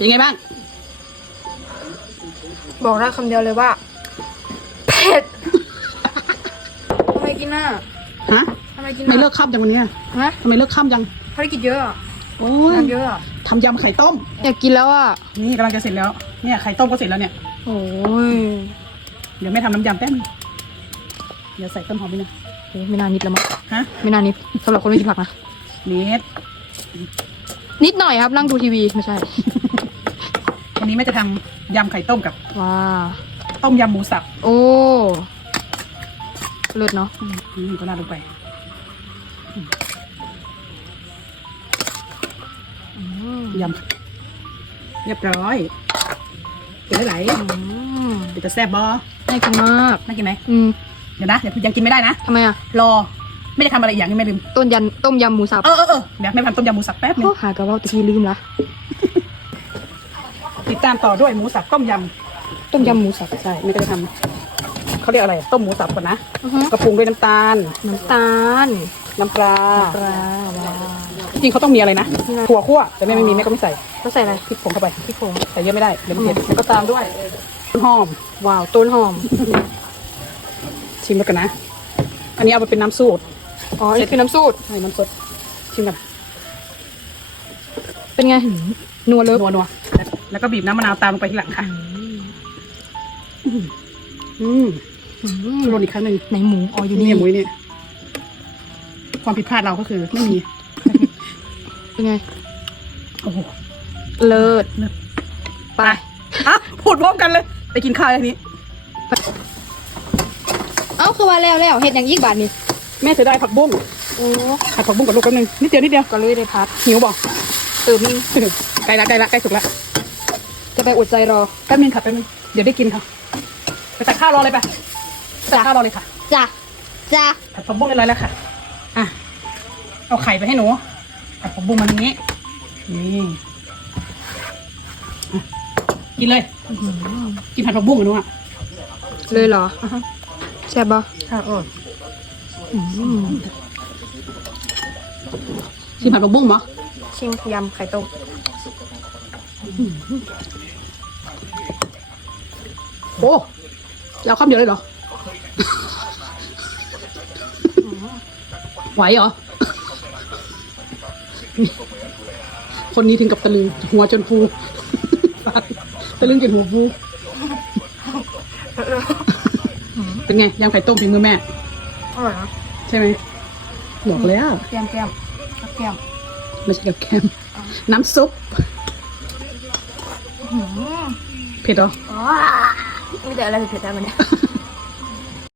เป็นไงบ้าง บอกได้คำเดียวเลยว่า เผ็ดทำไมกินน่ะฮะทำไมกินไม่น่ะเลิกค่ำจังวันเนี้ยฮะทำไมเลิกค่ำจัง ภารกิจเยอะอะโอ้ยงานเยอะอะทำยำไข่ต้ม อยากกินแล้วอะ นี่กำลังจะเสร็จแล้ว เนี่ยไข่ต้มก็เสร็จแล้วเนี่ย โอ้ยเดี๋ยวไม่ทำน้ำยำแป๊บนึงเดี๋ยวใส่ต้นหอมไปหนึงโอ้ยไม่น่านิดแล้วมั้ง ฮะไม่น่านิดสำหรับคนไม่กินผักนะ เน็ตนิดหน่อยครับนั่งดูทีวีไม่ใช่ วันนี้แม่จะทำยำไข่ต้มกับว้าต้มยำหมูสับโอ้เลิศเนาะอืมก็ราดลงไปอืมยำเรียบร้อยกินได้ไหลอืมเดี๋ยวจะแซ่บบอน่ากินมาก น่ากินไหมอืมเดี๋ยวนะเดี๋ยวยังกินไม่ได้นะทำไมอะ รอไม่ได้ทำอะไรอีกอย่างนึงไม่ลืมต้นยันต้มยำหมูสับเออเออเออเดี๋ยวแม่ทำต้มยำหมูสับแป๊บนึงโอ้หากระว่าตะกี้ลืมละ ติดตามต่อด้วยหมูสับต้มยต้มยำหมูสับำใช่ไม่ได้ทำเขาเรียกอะไรต้มหมูสับก่อนนะอือฮึ กระปรุงด้วยน้ำตาล น้ำตาลน้ำปลาปลาว้าว จริงๆเขาต้องมีอะไรนะมีอะไร ถั่วคั่วแต่แม่ไม่มีแม่ก็ไม่ใส่แล้วใส่อะไรพริกผงเข้าไปพริกผงใส่เยอะไม่ได้เดี๋ยวมันเผ็ดแล้วก็ตามด้วยต้นหอมว้าวต้นหอมชิมแล้วกันนะ อันนี้เอาไปเป็นน้ำสูตรอ๋อนี่คือน้ำสูตรใช่น้ำสดชิมกันเป็นไงนัวเลิฟนัวนัว แล้วแล้วก็บีบน้ำมะนาวตามลงไปทีหลังค่ะอืมอืมโรยอีกครั้งหนึ่งในหมูอ๋ออยู่นี่นี่หมุยเนี่ย ความผิดพลาดเราก็คือไม่มีเป็นไงโอ้โหเลิศเลิศไปอะพูดพร้อมกันเลย ไปกินข้าวอันนี้ เอ้าคือว่าแล้วแล้วเห็ดอย่างอีกบาทนี่แม่เสียดายผักบุ้งโอ้ผัดผักบุ้งกับลูกแป๊บนึงนิดเดียวนิดเดียวก็เลยได้พักหิวบอกตื่นนึงใกล้ละใกล้ละใกล้สุกละ จะไปอดใจรอแป๊บนึงค่ะแป๊บนึงเดี๋ยวได้กินค่ะไปตักข้าวรอเลยไปตักข้าวรอเลยค่ะจ้ะจ้ะผัดผักบุ้งเรียบร้อยแล้วค่ะอะเอาไข่ไปให้หนูผัดผักบุ้งมันนี้นี่อะกินเลยกินผัดผักบุ้งกับหนูอะเลยเหรอแซ่บบ่ค่ะเอออืมชิมผัดผักบุ้งมั้ยชิมยำไข่ต้ม โอ้เราคำเดียวเลยเหรอ ไหวเหรอ คนนี้ถึงกับตะลึงหัวจนฟู ตะลึงจนหัวฟู เป็นไงยำไข่ต้มฝีมือแม่ อร่อยนะใช่ไหมบอกแล้วแก้มแก้มแก้มไม่ใช่กับแคมน้ำซุปเผ็ดเหรอ อ๋อ มีแต่อะไรเ